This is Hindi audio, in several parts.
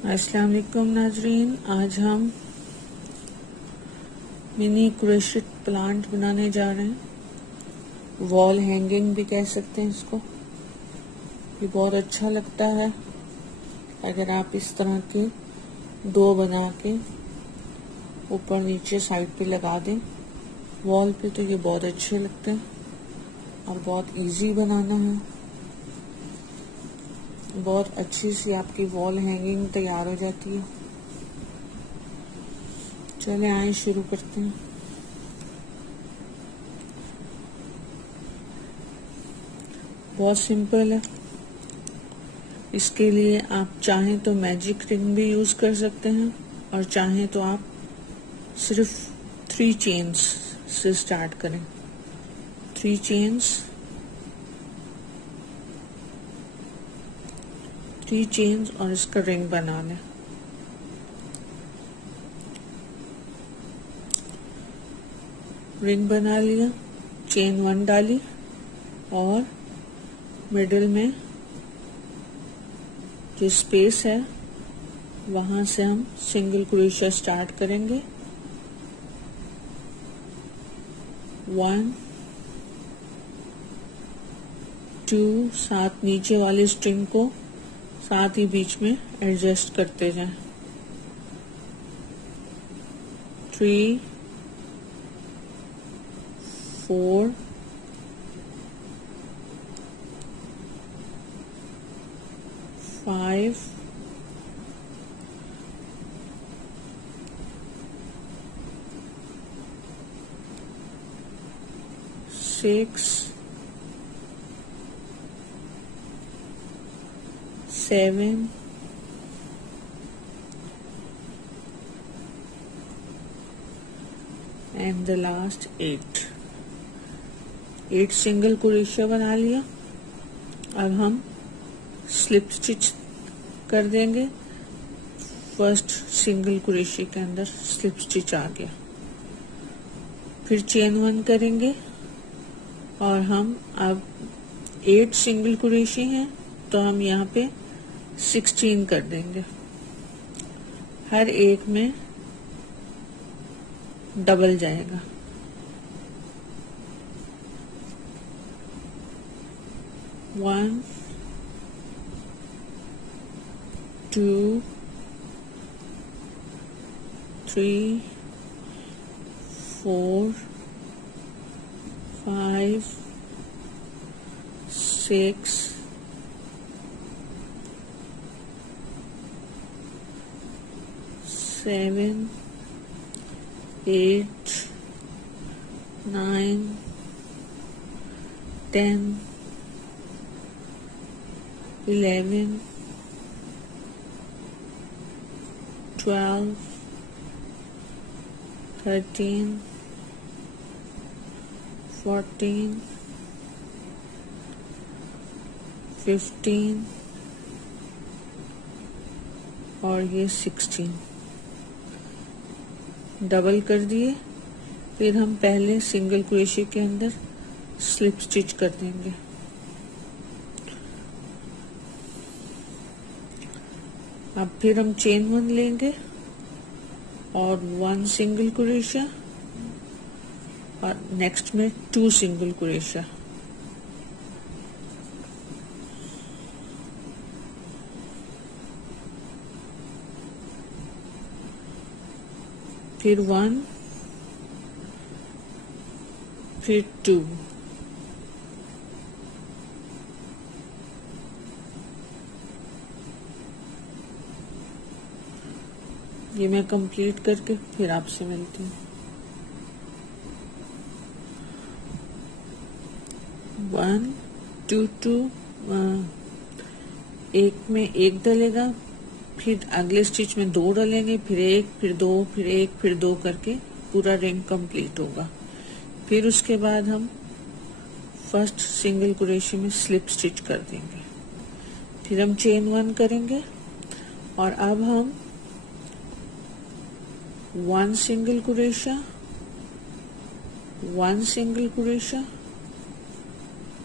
अस्सलाम वालेकुम नाजरीन, आज हम मिनी क्रोशेट प्लांट बनाने जा रहे हैं। वॉल हैंगिंग भी कह सकते हैं इसको। ये बहुत अच्छा लगता है अगर आप इस तरह के दो बना के ऊपर नीचे साइड पे लगा दें वॉल पे, तो ये बहुत अच्छे लगते हैं और बहुत इजी बनाना है। बहुत अच्छी सी आपकी वॉल हैंगिंग तैयार हो जाती है। चले आए शुरू करते हैं। बहुत सिंपल है। इसके लिए आप चाहें तो मैजिक रिंग भी यूज कर सकते हैं और चाहें तो आप सिर्फ 3 चेन्स से स्टार्ट करें। 3 चेन्स, 3 चेन्स और इसका रिंग बना लें। रिंग बना लिया, चेन 1 डाली और मिडिल में जो स्पेस है वहां से हम सिंगल क्रोशिया स्टार्ट करेंगे। 1 2, साथ नीचे वाली स्ट्रिंग को साथ ही बीच में एडजस्ट करते जाएं। 3 4 5 6 7 and the last 8 single crochet बना लिया। अब हम स्लिप स्टिच कर देंगे। फर्स्ट सिंगल क्रोशिया के अंदर स्लिप स्टिच आ गया। फिर चेन 1 करेंगे और हम अब 8 सिंगल क्रोशिया हैं तो हम यहाँ पे 16 कर देंगे। हर एक में डबल जाएगा। 1 2 3 4 5 6 7 8 9 10 11 12 13 14 15 और ये 16 डबल कर दिए। फिर हम पहले सिंगल क्रोशिया के अंदर स्लिप स्टिच कर देंगे। अब फिर हम चेन 1 लेंगे और 1 सिंगल क्रोशिया और नेक्स्ट में 2 सिंगल क्रोशिया। फिर 1 फिर 2 ये मैं कंप्लीट करके फिर आपसे मिलती हूँ। 1 2 2 एक में एक डलेगा, फिर अगले स्टिच में 2 डलेंगे, फिर 1 फिर 2 फिर 1 फिर 2 करके पूरा रिंग कंप्लीट होगा। फिर उसके बाद हम फर्स्ट सिंगल क्रोशिया में स्लिप स्टिच कर देंगे। फिर हम चेन 1 करेंगे और अब हम 1 सिंगल क्रोशिया 1 सिंगल क्रोशिया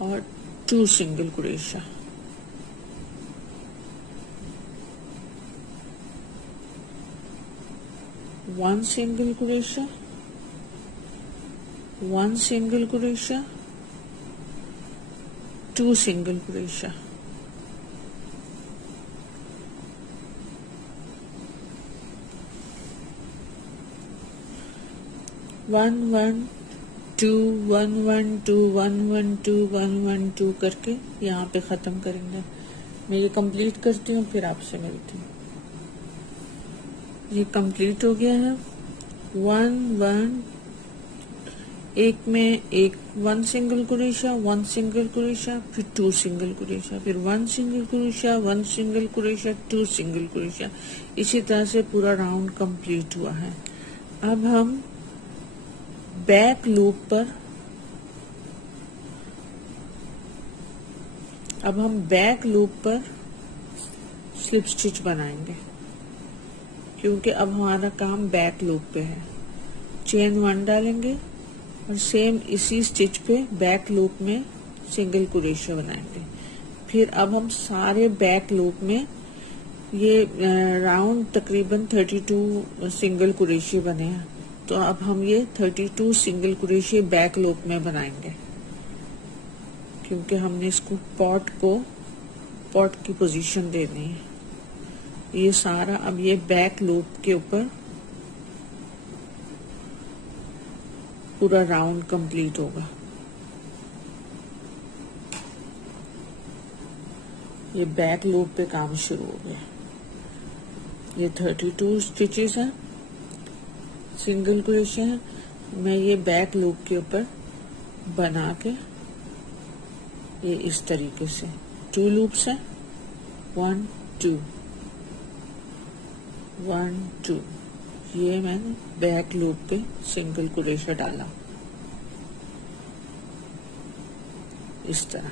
और 2 single crochet. 1 single crochet, 1 single crochet, 2 single crochet, 1 1 2 1 1 2 1 1 2 1 1 2 करके यहाँ पे खत्म करेंगे। मैं ये कंप्लीट करती हूँ, फिर आपसे मिलती हूँ। ये कंप्लीट हो गया है। 1 1 एक में एक 1 सिंगल क्रोशा, 1 सिंगल क्रोशा, फिर 2 सिंगल क्रोशा, फिर 1 single crochet, 1 single crochet, 2 single crochet. इसी तरह से पूरा राउंड कंप्लीट हुआ है। अब हम बैक लूप पर स्लिप स्टिच बनाएंगे, क्योंकि अब हमारा काम बैक लूप पे है। चेन 1 डालेंगे और सेम इसी स्टिच पे बैक लूप में सिंगल क्रोशा बनाएंगे। फिर अब हम सारे बैक लूप में ये राउंड तकरीबन 32 सिंगल क्रोशे बने हैं, तो अब हम ये 32 सिंगल क्रोशे बैक लूप में बनाएंगे, क्योंकि हमने इसको पॉट की पोजीशन देनी है। ये सारा अब ये बैक लूप के ऊपर पूरा राउंड कंप्लीट होगा। ये बैक लूप पे काम शुरू हो गया। ये 32 स्टिचेस हैं, सिंगल क्रोशे है। मैं ये बैक लूप के ऊपर बना के ये इस तरीके से 2 लूप्स है, 1 2 1 2। ये मैंने बैक लूप पे सिंगल क्रोशा डाला इस तरह,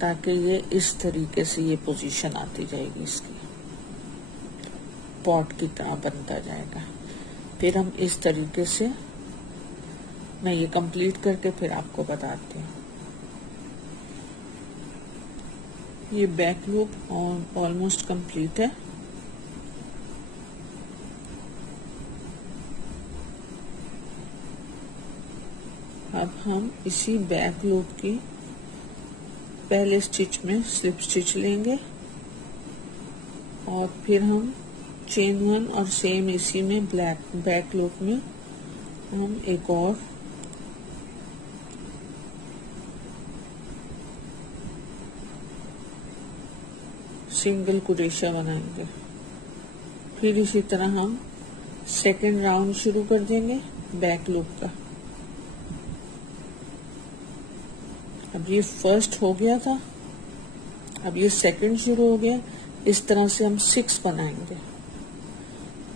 ताकि ये इस तरीके से ये पोजीशन आती जाएगी, इसकी पॉट की तरह बनता जाएगा। फिर हम इस तरीके से, मैं ये कंप्लीट करके फिर आपको बताती हूँ। ये बैक लूप ऑलमोस्ट कंप्लीट है। अब हम इसी बैक लूप की पहले स्टिच में स्लिप स्टिच लेंगे और फिर हम चेन 1 और सेम इसी में बैक लूप में हम एक और सिंगल क्रोशा बनाएंगे। फिर इसी तरह हम सेकेंड राउंड शुरू कर देंगे बैक लूप का। अब ये फर्स्ट हो गया था, अब ये सेकंड शुरू हो गया। इस तरह से हम 6 बनाएंगे।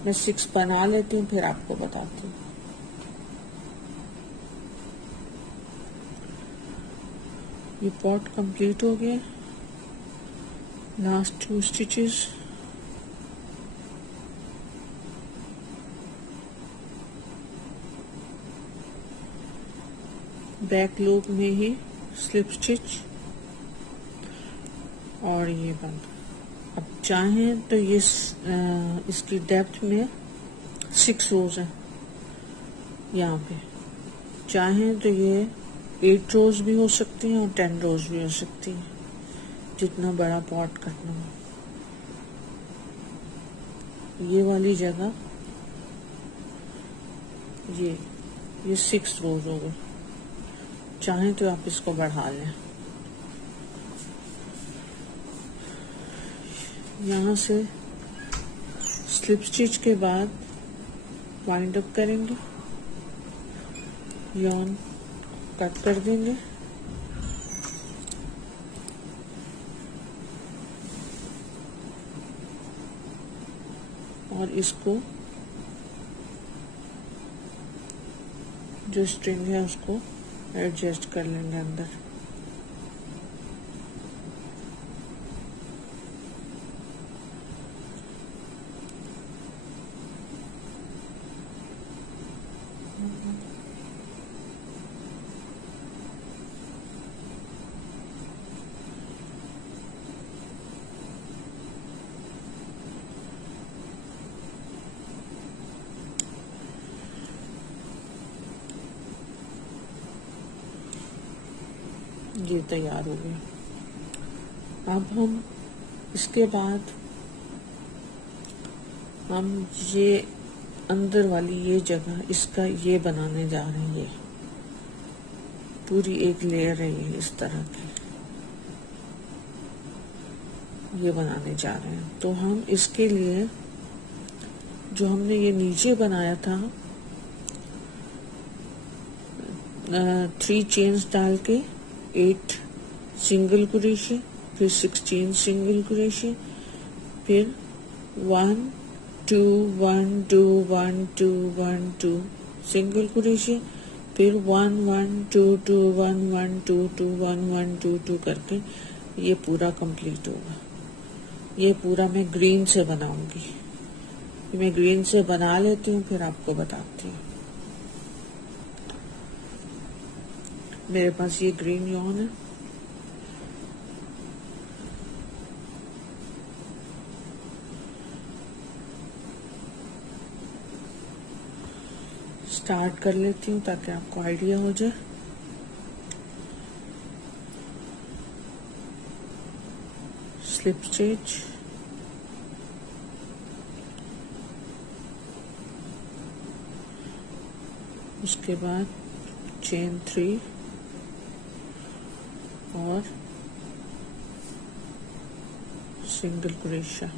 मैं 6 बना लेती हूँ, फिर आपको बताती हूँ। ये पॉट कंप्लीट हो गया। लास्ट 2 स्टिचेस, बैक लूप में ही स्लिप स्टिच और ये बंद। अब चाहें तो ये इसकी डेप्थ में 6 रोज है यहाँ पे, चाहें तो ये 8 रोज भी हो सकती हैं और 10 रोज भी हो सकती हैं, जितना बड़ा पॉट करना हो। ये वाली जगह ये 6 रोज हो गए। चाहें तो आप इसको बढ़ा लें। यहाँ से स्लिप स्टिच के बाद वाइंड अप करेंगे, यॉर्न कट कर देंगे और इसको जो स्ट्रिंग है उसको एडजस्ट कर लेंगे अंदर। ये तैयार हो गया। अब हम इसके बाद हम ये अंदर वाली ये जगह इसका ये बनाने जा रहे हैं। ये पूरी एक लेयर है ये इस तरह की, ये बनाने जा रहे हैं। तो हम इसके लिए जो हमने ये नीचे बनाया था 3 चेन्स डाल के 8 सिंगल क्रोशे, फिर 16 सिंगल क्रोशे, फिर 1 2 1 2 1 2 1 2 सिंगल क्रोशे, फिर 1 1 2 2 1 1 2 2 1 1 2 2 करके ये पूरा कंप्लीट होगा। ये पूरा मैं ग्रीन से बनाऊंगी। मैं ग्रीन से बना लेती हूँ, फिर आपको बताती हूँ। मेरे पास ये ग्रीन यॉन है। स्टार्ट कर लेती हूँ ताकि आपको आइडिया हो जाए। स्लिप स्टिच, उसके बाद चेन 3 और सिंगल क्रोशा,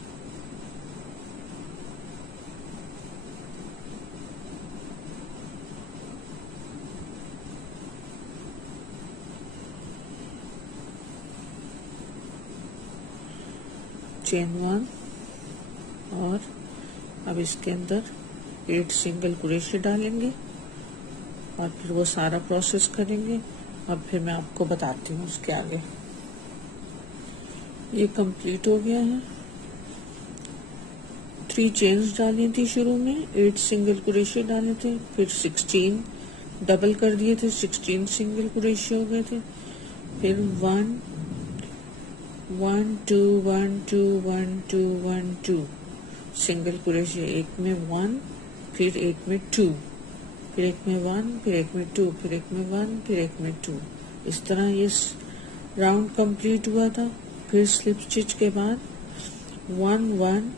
चेन 1 और अब इसके अंदर 8 सिंगल क्रोशे डालेंगे और फिर वो सारा प्रोसेस करेंगे। अब फिर मैं आपको बताती हूँ उसके आगे। ये कंप्लीट हो गया है। 3 चेन्स डाली थी शुरू में, 8 सिंगल क्रोशे डाले थे, फिर 16 डबल कर दिए थे, 16 सिंगल क्रोशे हो गए थे, फिर 1 1 2 1 2 1 2 1 2 सिंगल क्रोशे, एक में 1 फिर एक में 2, फिर एक में 1 फिर एक में 2 फिर एक में 1 फिर एक में 2। इस तरह ये राउंड कंप्लीट हुआ था। फिर स्लिप स्टिच के बाद 1 1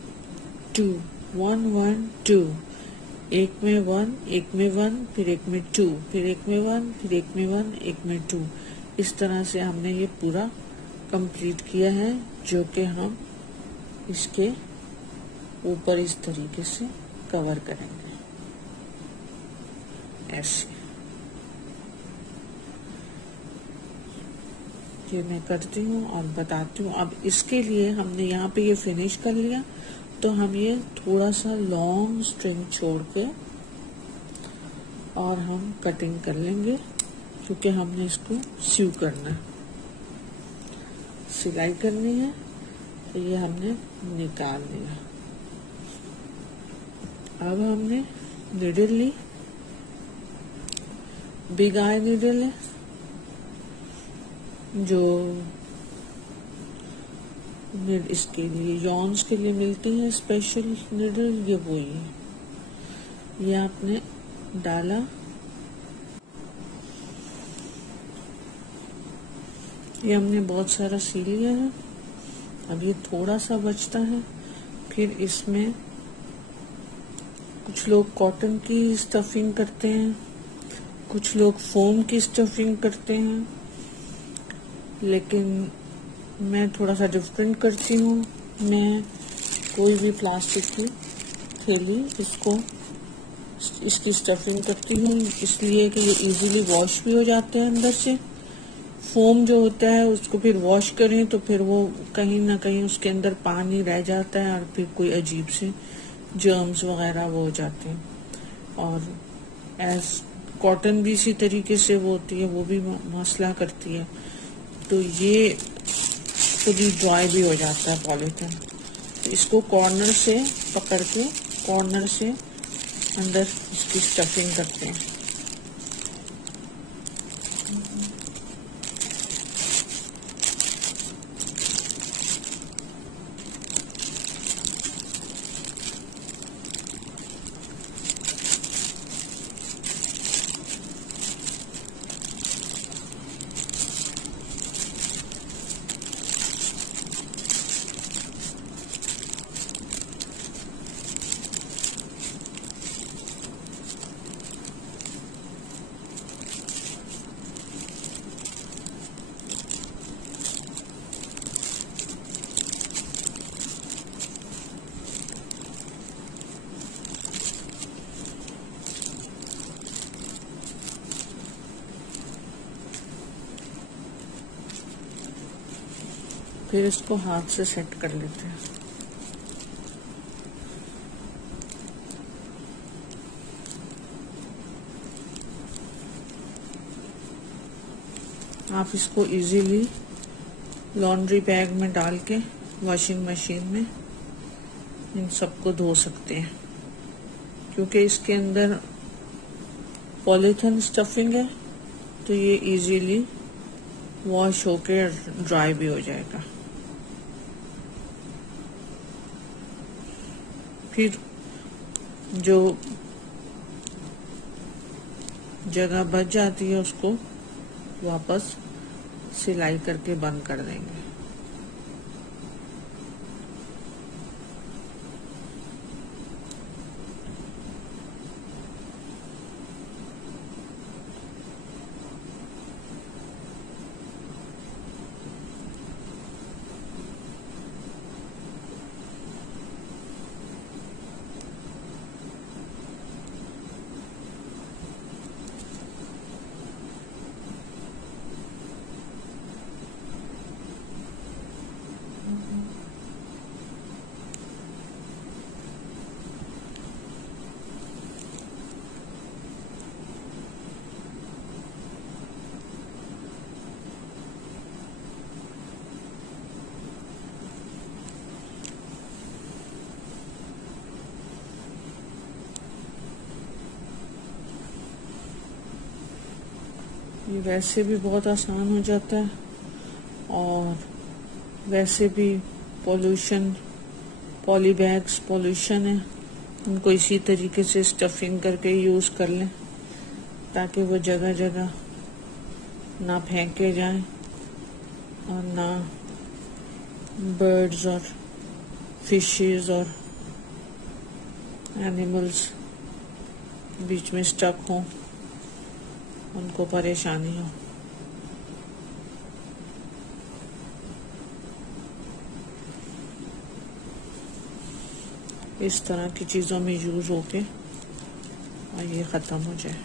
2 1 1 2, एक में 1 एक में 1 फिर एक में 2 फिर एक में 1 फिर एक में 1 एक में 2। इस तरह से हमने ये पूरा कंप्लीट किया है, जो कि हम इसके ऊपर इस तरीके से कवर करेंगे ऐसे। ये मैं करती हूँ और बताती हूँ। अब इसके लिए हमने यहाँ पे ये फिनिश कर लिया, तो हम ये थोड़ा सा लॉन्ग स्ट्रिंग छोड़ के और हम कटिंग कर लेंगे, क्योंकि हमने इसको सीव करना है, सिलाई करनी है। तो ये हमने निकाल लिया। अब हमने नीडल ली, बिग आई नीडल है, जो इसके लिए यॉन्स के लिए मिलती है स्पेशल नीडल, ये वही है। ये आपने डाला, ये हमने बहुत सारा सी लिया है। अब ये थोड़ा सा बचता है। फिर इसमें कुछ लोग कॉटन की स्टफिंग करते हैं, कुछ लोग फोम की स्टफिंग करते हैं, लेकिन मैं थोड़ा सा डिफरेंट करती हूँ। मैं कोई भी प्लास्टिक की थैली इसकी स्टफिंग करती हूँ, इसलिए कि ये इजीली वॉश भी हो जाते हैं अंदर से। फोम जो होता है उसको फिर वॉश करें तो फिर वो कहीं ना कहीं उसके अंदर पानी रह जाता है और फिर कोई अजीब से जर्म्स वगैरह वो हो जाते हैं। और एज कॉटन भी इसी तरीके से वो होती है, वो भी मसला करती है। तो ये खुद ही ड्राई भी हो जाता है पॉलीथिन। तो इसको कॉर्नर से पकड़ के कॉर्नर से अंदर इसकी स्टफिंग करते हैं। फिर इसको हाथ से सेट कर लेते हैं। आप इसको इजीली लॉन्ड्री बैग में डाल के वॉशिंग मशीन में इन सबको धो सकते हैं, क्योंकि इसके अंदर पॉलीथिन स्टफिंग है, तो ये इजीली वॉश होके ड्राई भी हो जाएगा। फिर जो जगह बच जाती है उसको वापस सिलाई करके बंद कर देंगे। ये वैसे भी बहुत आसान हो जाता है, और वैसे भी पॉल्यूशन, पॉली बैग्स पॉल्यूशन है, उनको इसी तरीके से स्टफिंग करके यूज कर लें ताकि वो जगह जगह ना फेंके जाएं और ना बर्ड्स और फिशेस और एनिमल्स बीच में स्टक हों, उनको परेशानी हो। इस तरह की चीजों में यूज होके और ये खत्म हो जाए।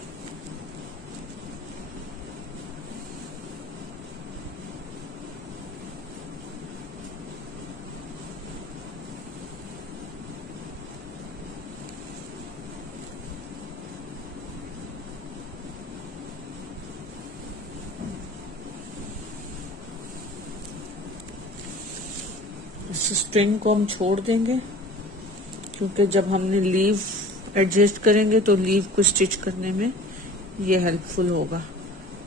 इस स्ट्रिंग को हम छोड़ देंगे, क्योंकि जब हमने लीव एडजस्ट करेंगे तो लीव को स्टिच करने में ये हेल्पफुल होगा।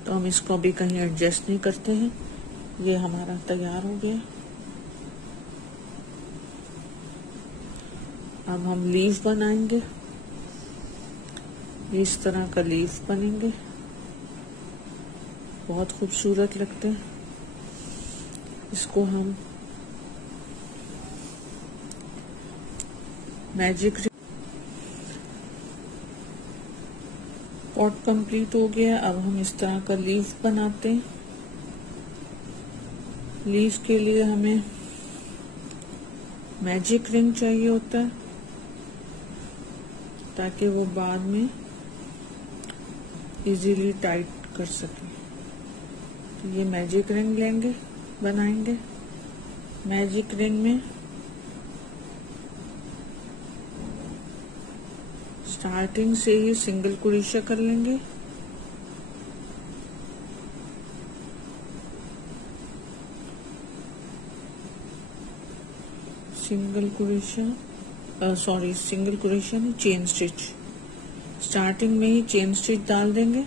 तो हम इसको अभी कहीं एडजस्ट नहीं करते हैं, ये हमारा तैयार हो गया। अब हम लीव बनाएंगे, इस तरह का लीव बनेंगे, बहुत खूबसूरत लगते हैं। इसको हम मैजिक पॉट कंप्लीट हो गया। अब हम इस तरह का लीव बनाते हैं। लीव के लिए हमें मैजिक रिंग चाहिए होता है ताकि वो बाद में इजीली टाइट कर सके। तो ये मैजिक रिंग लेंगे, बनाएंगे। मैजिक रिंग में स्टार्टिंग से ही सिंगल क्रोशे कर लेंगे। सिंगल क्रोशे नहीं, चेन स्टिच। स्टार्टिंग में ही चेन स्टिच डाल देंगे।